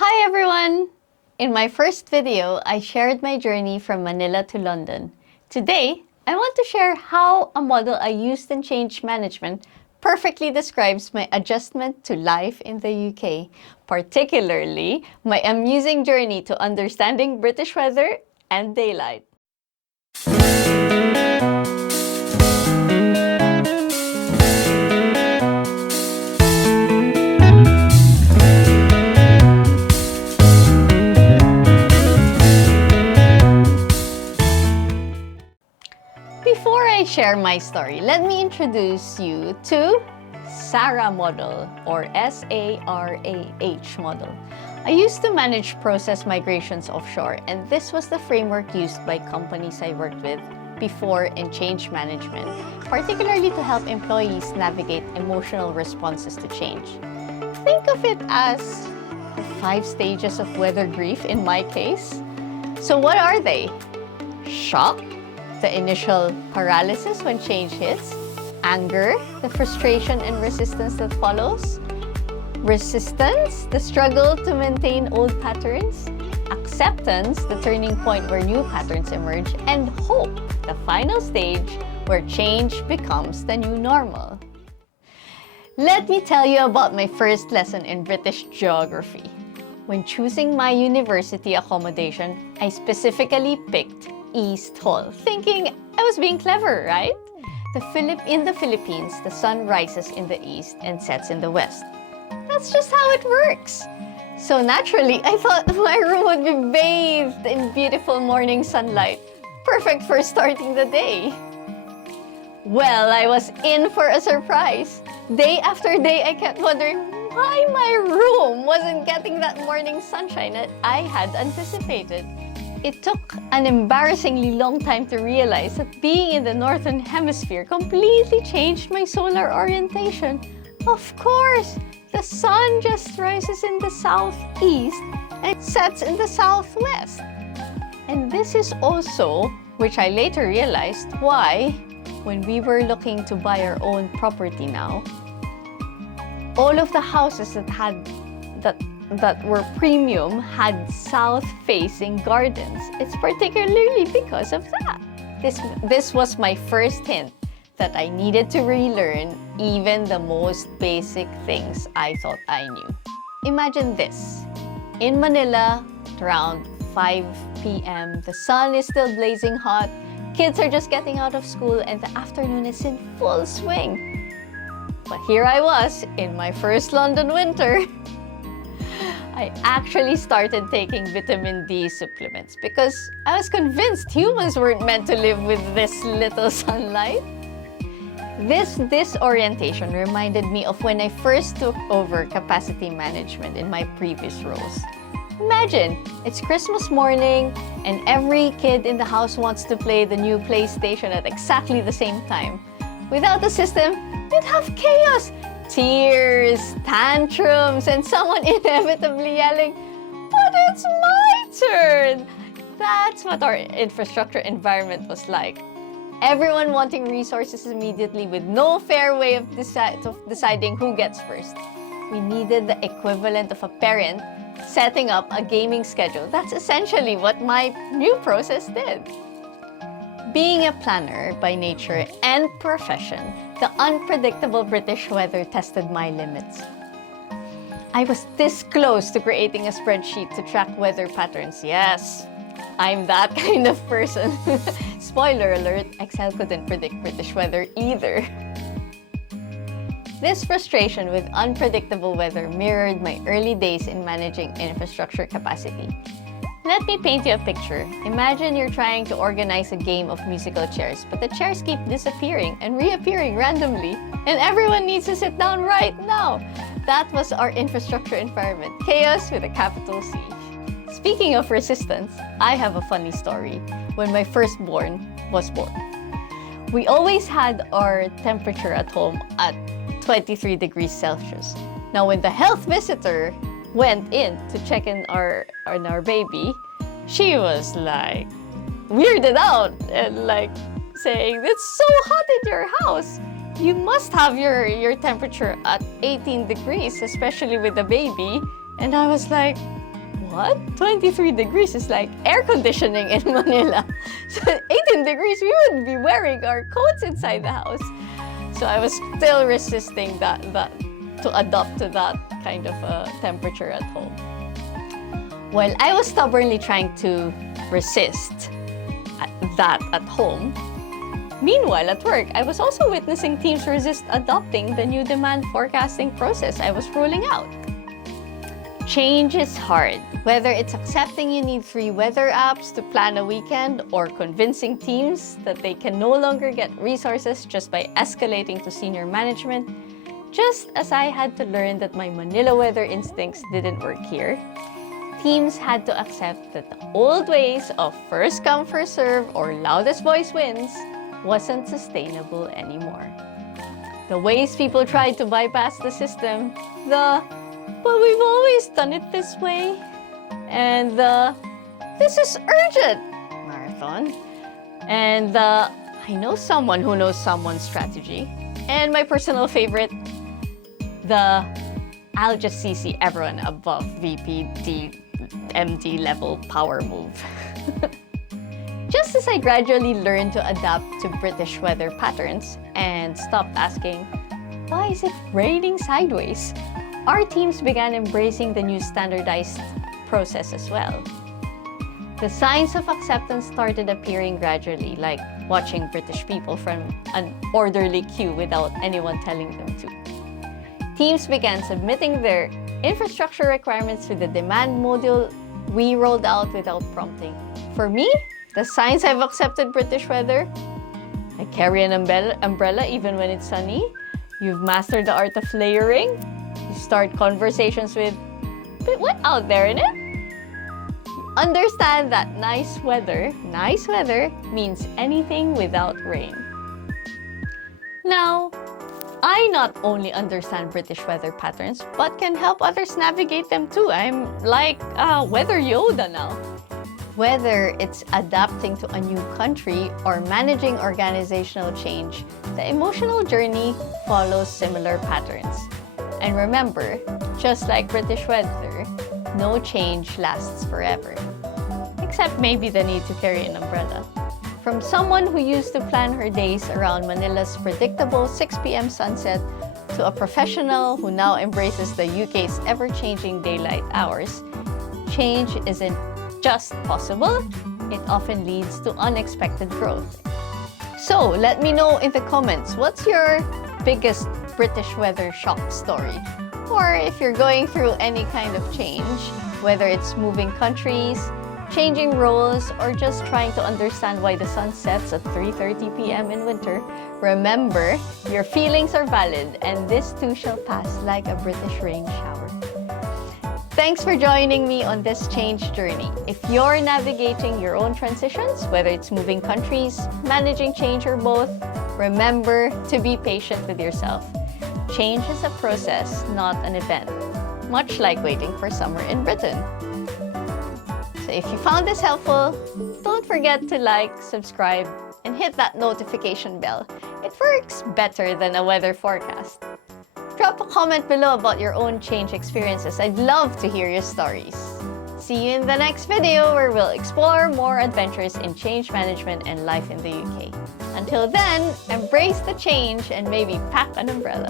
Hi everyone! In my first video, I shared my journey from Manila to London. Today, I want to share how a model I used in change management perfectly describes my adjustment to life in the UK, particularly my amusing journey to understanding British weather and daylight. Before I share my story, let me introduce you to SARA model, or SARAH model. I used to manage process migrations offshore, and this was the framework used by companies I worked with before in change management, particularly to help employees navigate emotional responses to change. Think of it as the 5 stages of weather grief in my case. So what are they? Shock, the initial paralysis when change hits, anger, the frustration and resistance that follows, resistance, the struggle to maintain old patterns, acceptance, the turning point where new patterns emerge, and hope, the final stage where change becomes the new normal. Let me tell you about my first lesson in British geography. When choosing my university accommodation, I specifically picked East Hall, thinking I was being clever, right? In the Philippines, the sun rises in the east and sets in the west. That's just how it works. So naturally, I thought my room would be bathed in beautiful morning sunlight, perfect for starting the day. Well, I was in for a surprise. Day after day, I kept wondering why my room wasn't getting that morning sunshine that I had anticipated. It took an embarrassingly long time to realize that being in the Northern Hemisphere completely changed my solar orientation. Of course, the sun just rises in the southeast and sets in the southwest. And this is also, which I later realized, why, when we were looking to buy our own property now, all of the houses that were premium had south-facing gardens. It's particularly because of that. This was my first hint that I needed to relearn even the most basic things I thought I knew. Imagine this. In Manila, around 5 p.m., the sun is still blazing hot, kids are just getting out of school, and the afternoon is in full swing. But here I was in my first London winter. I actually started taking vitamin D supplements because I was convinced humans weren't meant to live with this little sunlight. This disorientation reminded me of when I first took over capacity management in my previous roles. Imagine, it's Christmas morning and every kid in the house wants to play the new PlayStation at exactly the same time. Without the system, you'd have chaos. Tears, tantrums, and someone inevitably yelling, "But it's my turn!" That's what our infrastructure environment was like. Everyone wanting resources immediately with no fair way of deciding who gets first. We needed the equivalent of a parent setting up a gaming schedule. That's essentially what my new process did. Being a planner by nature and profession, the unpredictable British weather tested my limits. I was this close to creating a spreadsheet to track weather patterns. Yes, I'm that kind of person. Spoiler alert, Excel couldn't predict British weather either. This frustration with unpredictable weather mirrored my early days in managing infrastructure capacity. Let me paint you a picture. Imagine you're trying to organize a game of musical chairs, but the chairs keep disappearing and reappearing randomly, and everyone needs to sit down right now. That was our infrastructure environment. Chaos with a capital C. Speaking of resistance, I have a funny story when my firstborn was born. We always had our temperature at home at 23 degrees Celsius. Now, when the health visitor went in to check on our baby, she was like weirded out and like saying, "It's so hot in your house. You must have your temperature at 18 degrees, especially with the baby." And I was like, what? 23 degrees is like air conditioning in Manila. So 18 degrees, we would be wearing our coats inside the house. So I was still resisting that to adopt to that kind of temperature at home. While I was stubbornly trying to resist that at home, meanwhile at work, I was also witnessing teams resist adopting the new demand forecasting process I was rolling out. Change is hard, whether it's accepting you need 3 weather apps to plan a weekend or convincing teams that they can no longer get resources just by escalating to senior management. Just as I had to learn that my Manila weather instincts didn't work here, teams had to accept that the old ways of first come, first serve or loudest voice wins wasn't sustainable anymore. The ways people tried to bypass the system, but we've always done it this way, and this is urgent marathon, and I know someone who knows someone's strategy, and my personal favorite, the I'll just CC everyone above VP, MD level power move. Just as I gradually learned to adapt to British weather patterns and stopped asking, why is it raining sideways? Our teams began embracing the new standardized process as well. The signs of acceptance started appearing gradually, like watching British people from an orderly queue without anyone telling them to. Teams began submitting their infrastructure requirements to the demand module we rolled out without prompting. For me, the signs I've accepted British weather: I carry an umbrella even when it's sunny. You've mastered the art of layering. You start conversations with, but what out there, innit? You understand that nice weather means anything without rain. Now, I not only understand British weather patterns, but can help others navigate them too. I'm like Weather Yoda now. Whether it's adapting to a new country or managing organizational change, the emotional journey follows similar patterns. And remember, just like British weather, no change lasts forever. Except maybe the need to carry an umbrella. From someone who used to plan her days around Manila's predictable 6 p.m. sunset to a professional who now embraces the UK's ever-changing daylight hours, change isn't just possible, it often leads to unexpected growth. So let me know in the comments, what's your biggest British weather shock story? Or if you're going through any kind of change, whether it's moving countries, changing roles, or just trying to understand why the sun sets at 3:30 p.m. in winter, remember, your feelings are valid and this too shall pass like a British rain shower. Thanks for joining me on this change journey. If you're navigating your own transitions, whether it's moving countries, managing change, or both, remember to be patient with yourself. Change is a process, not an event, much like waiting for summer in Britain. So if you found this helpful, don't forget to like, subscribe, and hit that notification bell. It works better than a weather forecast. Drop a comment below about your own change experiences. I'd love to hear your stories. See you in the next video where we'll explore more adventures in change management and life in the UK. Until then, embrace the change and maybe pack an umbrella.